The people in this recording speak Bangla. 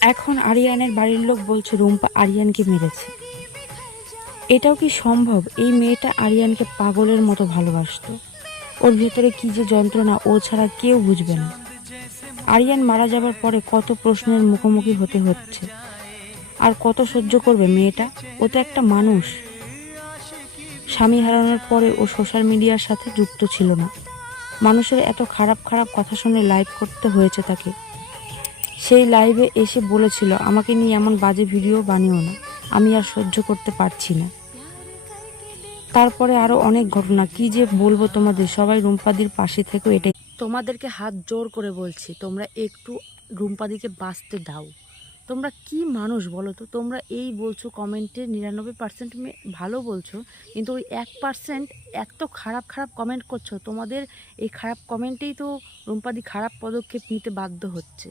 এখন আরিয়ানের বাড়ির লোক বলছে রুম্পা আরিয়ানকে মেরেছে। এটাও কি সম্ভব? এই মেয়েটা আরিয়ানকে পাগলের মতো ভালোবাসতো। ওর ভেতরে কি যে যন্ত্রণা ও ছাড়া কেউ বুঝবে না। আরিয়ান মারা যাবার পরে কত প্রশ্নের মুখোমুখি হতে হচ্ছে, আর কত সহ্য করবে মেয়েটা? ও তো একটা মানুষ। স্বামী হারানোর পরে ও সোশ্যাল মিডিয়ার সাথে যুক্ত ছিল না। মানুষের এত খারাপ খারাপ কথা শুনে লাইভ করতে হয়েছে তাকে। সেই লাইভে এসে বলেছিল, আমাকে নিয়ে এমন বাজে ভিডিও বানিও না, আমি আর সহ্য করতে পারছি না। তারপরে আরো অনেক ঘটনা, কি যে বলবো তোমাদের। সবাই রুম্পাদির পাশে থেকো, এটাই তোমাদেরকে হাত জোর করে বলছি, তোমরা একটু রুম্পাদিকে বাঁচতে দাও। তোমরা কি মানুষ বলো তো? তোমরা এই বলছো কমেন্টে 99% ভালো বলছো, কিন্তু ওই 1% এত খারাপ খারাপ কমেন্ট করছো। তোমাদের এই খারাপ কমেন্টেই তো রুম্পাদি খারাপ পদক্ষেপ নিতে বাধ্য হচ্ছে।